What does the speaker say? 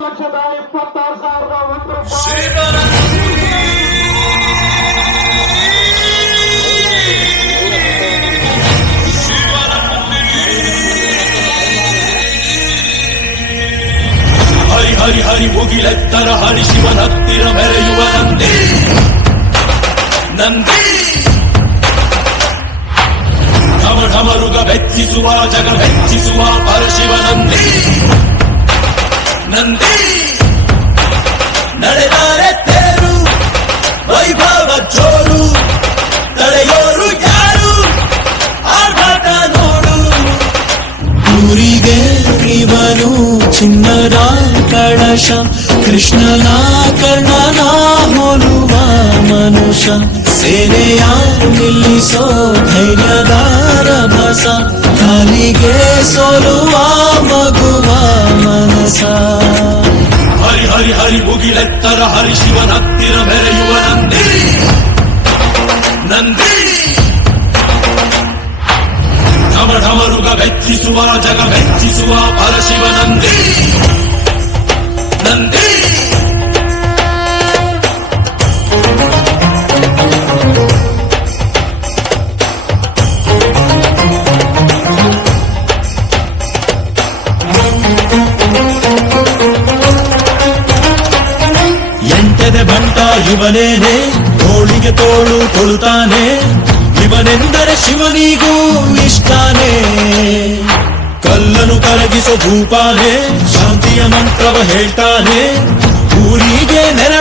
ಲಕ್ಷದ ಇಪ್ಪತ್ತಾರು ಸಾವಿರದ ಒಂದು ರೂಪಾಯಿ ಹರಿ ಹರಿ ಹರಿ ಮುಗಿಲೆತ್ತರ ಹರಿ ಶಿವನ ಹತ್ತಿರ ಮೆರೆಯುವ ನಂದಿ ನಂದಿ ಢಮ ಢಮರುಗ ಬೆಚ್ಚಿಸುವ ಜಗ ಬೆಚ್ಚಿಸುವ ಪರಶಿವ ನಂದಿ ನಂದಿ. ನಡೆದಾರೆ ತೇರು, ವೈಭವ ಜೋರು. ತಡೆಯೋರು ಯಾರು? ಆರ್ಭಟ ನೋಡು. ಊರಿಗೆ ಇವನು ಚಿನ್ನದ ಕಳಶ, ಕೃಷ್ಣನ ಕರ್ಣನ ಹೋಲುವ ಮನುಷ್ಯ. ಸೇನೆಯ ನಿಲ್ಲಿಸೋ ಧೈರ್ಯದ ರಭಸ ಕಾಲಿಗೆ ಸೋಲುವ ಮುಗಿಲೆತ್ತರ ಹರಿ ಶಿವನ ಹತ್ತಿರ ಮೆರೆಯುವ ನಂದಿ ನಂದಿ ಢಮ ಢಮರುಗ ಬೆಚ್ಚಿಸುವ ಜಗ ಬೆಚ್ಚಿಸುವ ಪರಶಿವ ನಂದಿ ಎಂಟದೆ ಬಂಟ ಇವನೇನೆ? ತೋಳಿಗೆ ತೋಳು ಕೊಳುತ್ತಾನೆ ಇವನೆಂದರೆ ಶಿವನಿಗೂ ಇಷ್ಟಾನೆ. ಕಲ್ಲನು ಕರಗಿಸೋ ಭೂಪಾನೆ ಶಾಂತಿಯ ಮಂತ್ರವ ಹೇಳ್ತಾನೆ. ಊರಿಗೆ ನೆರಳಾಗಿ